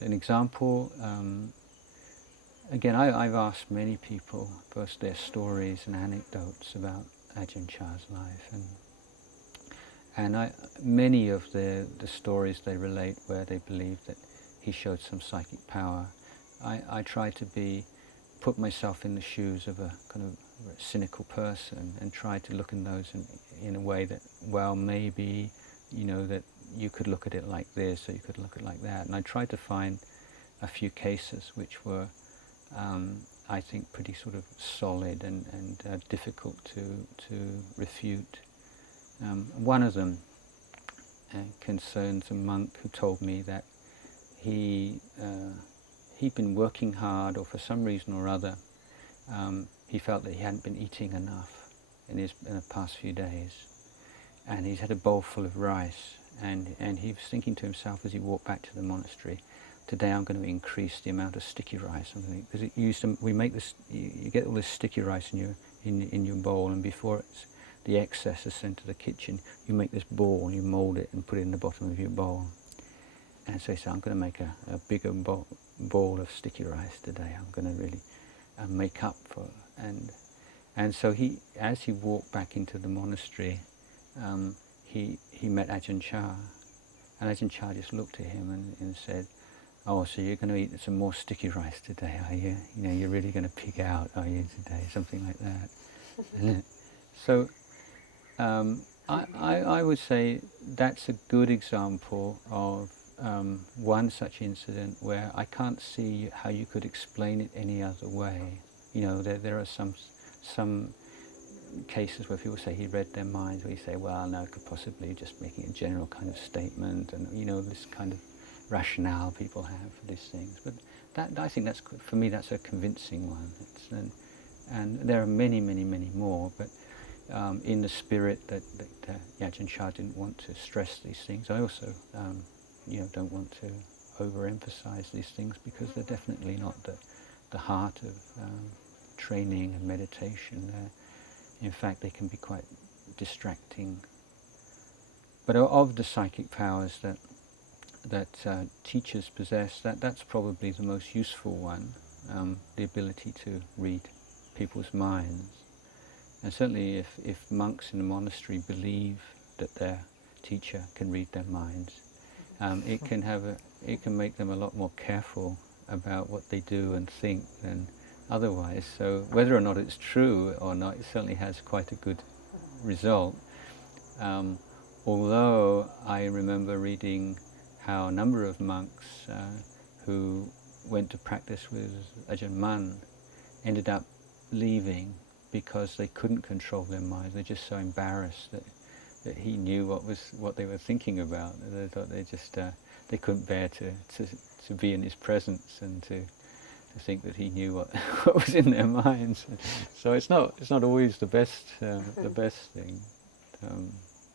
an example, again, I've asked many people first their stories and anecdotes about Ajahn Chah's life, and many of the stories they relate where they believe that he showed some psychic power. I try to put myself in the shoes of a kind of cynical person and try to look in those in a way that, well, maybe, that you could look at it like this or you could look at it like that. And I tried to find a few cases which were, I think, pretty sort of solid and difficult to refute. One of them concerns a monk who told me that he'd been working hard, or for some reason or other, he felt that he hadn't been eating enough in the past few days, and he's had a bowl full of rice, and he was thinking to himself as he walked back to the monastery, today I'm going to increase the amount of sticky rice. Because we make this, you get all this sticky rice in your bowl, and before the excess is sent to the kitchen, you make this ball, you mould it and put it in the bottom of your bowl. And so he said, I'm going to make a bigger ball of sticky rice today. I'm going to really make up for it. And so as he walked back into the monastery, he met Ajahn Chah. And Ajahn Chah just looked at him and said, oh, so you're going to eat some more sticky rice today, are you? You're really going to pig out, are you, today? Something like that. So I would say that's a good example of one such incident where I can't see how you could explain it any other way. There are some cases where people say he read their minds, where you say, well, no, it could possibly just making a general kind of statement, and this kind of rationale people have for these things. But I think for me, that's a convincing one. And there are many, many, many more. But in the spirit that Ajahn Chah didn't want to stress these things, I also don't want to overemphasize these things, because they're definitely not the heart of training and meditation. In fact, they can be quite distracting. But of the psychic powers that teachers possess, that's probably the most useful one, the ability to read people's minds. And certainly if monks in a monastery believe that their teacher can read their minds, it can make them a lot more careful about what they do and think than otherwise. So whether or not it's true or not, it certainly has quite a good result. Although I remember reading how a number of monks who went to practice with Ajahn ended up leaving because they couldn't control their minds. They're just so embarrassed that he knew what they were thinking about. They thought they couldn't bear to be in his presence and to think that he knew what was in their minds. So it's not always the best thing.